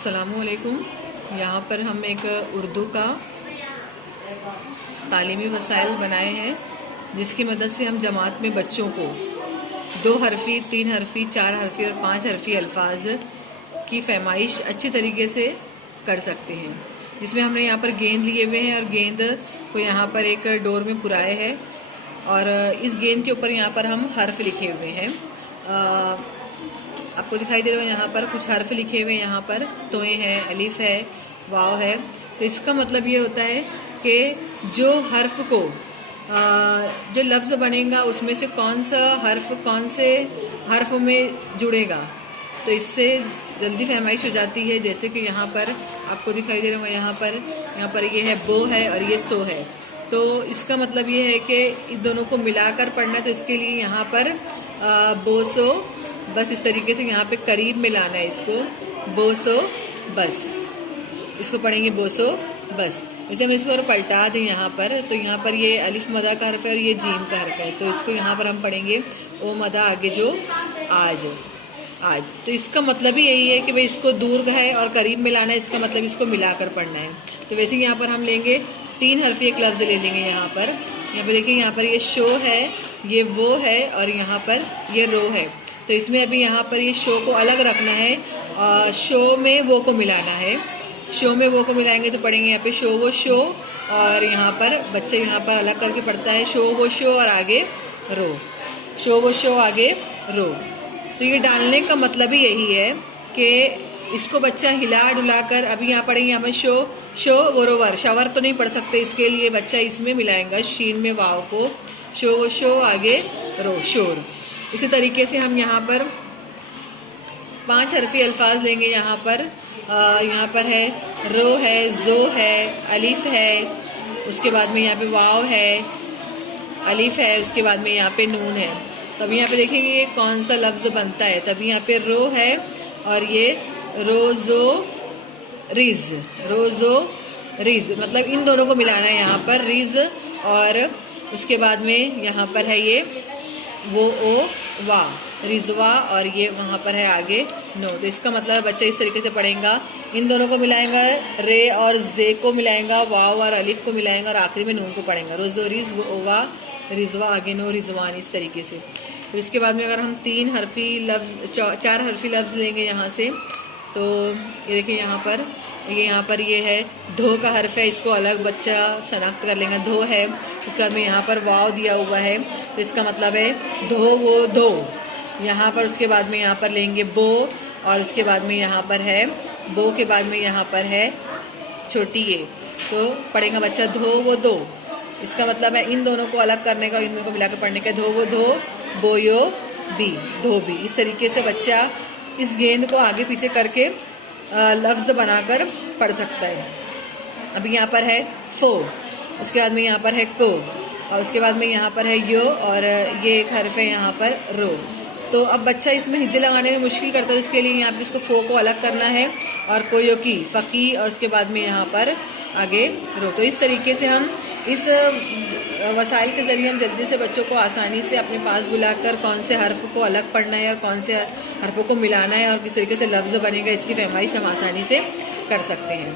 अस्सलामुअलैकुम। यहाँ पर हम एक उर्दू का तालीमी वसाइल बनाए हैं जिसकी मदद से हम जमात में बच्चों को 2 हरफी, 3 हरफी, 4 हरफी और 5 हरफी अल्फाज की फरमाइश अच्छी तरीके से कर सकते हैं। जिसमें हमने यहाँ पर गेंद लिए हुए हैं और गेंद को यहाँ पर एक डोर में पुराए है और इस गेंद के ऊपर यहाँ पर हम हर्फ लिखे हुए हैं। आपको दिखाई दे रहा है यहाँ पर कुछ हर्फ लिखे हुए हैं, यहाँ पर तोए हैं, अलिफ है, वाव है। तो इसका मतलब ये होता है कि जो हर्फ को जो लफ्ज़ बनेगा उसमें से कौन सा हर्फ कौन से हर्फ में जुड़ेगा, तो इससे जल्दी फहमाइश हो जाती है। जैसे कि यहाँ पर आपको दिखाई दे रहा होगा, यहाँ पर ये है बो है और ये सो है। तो इसका मतलब ये है कि इन दोनों को मिलाकर पढ़ना है। तो इसके लिए यहाँ पर बो सो बस इस तरीके से यहाँ पे करीब में लाना है इसको, बो सो बस, इसको पढ़ेंगे बो सो बस। वैसे हम इसको और पलटा दें यहाँ पर, तो यहाँ पर ये अलिफ मदा का हर्फ है और ये जीम का हर्फ है। तो इसको यहाँ पर हम पढ़ेंगे ओ मदा आगे जो आज। तो इसका मतलब ही यही है कि भाई इसको दूर है और करीब में लाना है, इसका मतलब इसको मिलाकर पढ़ना है। तो वैसे यहाँ पर हम लेंगे 3 हरफी एक लफ्ज़ ले लेंगे। यहाँ पर देखिए, यहाँ पर ये शो है, ये वो है और यहाँ पर ये रो है। तो इसमें अभी यहाँ पर ये शो को अलग रखना है और शो में वो को मिलाना है। शो में वो को मिलाएंगे तो पढ़ेंगे यहाँ पे शो वो शो, और यहाँ पर बच्चे यहाँ पर अलग करके पढ़ता है शो वो शो और आगे रो, शो वो शो आगे रो। तो ये डालने का मतलब ही यही है कि इसको बच्चा हिला डुला कर, अभी यहाँ पढ़ेंगे यहाँ पर शो वो रोवर, शावर तो नहीं पढ़ सकते, इसके लिए बच्चा इसमें मिलाएगा शीन में वाव को, शो वो शो आगे रो शोर। इसी तरीके से हम यहाँ पर 5 हरफी अल्फाज लेंगे। यहाँ पर है रो है, जो है, अलिफ है, उसके बाद में यहाँ पे वाव है, अलिफ है, उसके बाद में यहाँ पे नून है। तब यहाँ पे देखेंगे ये कौन सा लफ्ज़ बनता है। तभी यहाँ पे रो है और ये रोज़ो रिज, रोज़ो रिज, मतलब इन दोनों को मिलाना है यहाँ पर, रिज, और उसके बाद में यहाँ पर है ये वो ओ वा, रिजवा, और ये वहाँ पर है आगे नो। तो इसका मतलब बच्चा इस तरीके से पढ़ेगा, इन दोनों को मिलाएगा, रे और जे को मिलाएगा, वाव और अलिफ को मिलाएगा और आखिरी में नून को पढ़ेगा, रोज़ो रिज वा रिजवा आगे नो रिजवान, इस तरीके से। फिर इसके बाद में अगर हम 4 हरफी लफ्ज़ लेंगे यहाँ से, तो ये देखिए यहाँ पर ये है धो का हर्फ है, इसको अलग बच्चा शनाख्त कर लेगा, धो है। उसके बाद में यहाँ पर वाव दिया हुआ है, तो इसका मतलब है धो वो धो। यहाँ पर उसके बाद में यहाँ पर लेंगे बो, और उसके बाद में यहाँ पर है बो के बाद में यहाँ पर है छोटी ये, तो पढ़ेगा बच्चा धो वो दो। इसका मतलब है इन दोनों को अलग करने का, इन दोनों को मिलाकर पढ़ने का, धो वो धो, बोयो बी, धोबी। इस तरीके से बच्चा इस गेंद को आगे पीछे करके लफ्ज़ बनाकर पढ़ सकता है। अभी यहाँ पर है फो, उसके बाद में यहाँ पर है को, और उसके बाद में यहाँ पर है यो, और ये एक हर्फ है यहाँ पर रो। तो अब बच्चा इसमें हिज्जे लगाने में मुश्किल करता है, इसके लिए यहाँ पे इसको फो को अलग करना है और कोयो की फ़की, और उसके बाद में यहाँ पर आगे रो। तो इस तरीके से हम इस वसाइल के ज़रिए हम जल्दी से बच्चों को आसानी से अपने पास बुलाकर कौन से हर्फ को अलग पढ़ना है और कौन से हर्फों को मिलाना है और किस तरीके से लफ्ज़ बनेगा, इसकी फहमाइश हम आसानी से कर सकते हैं।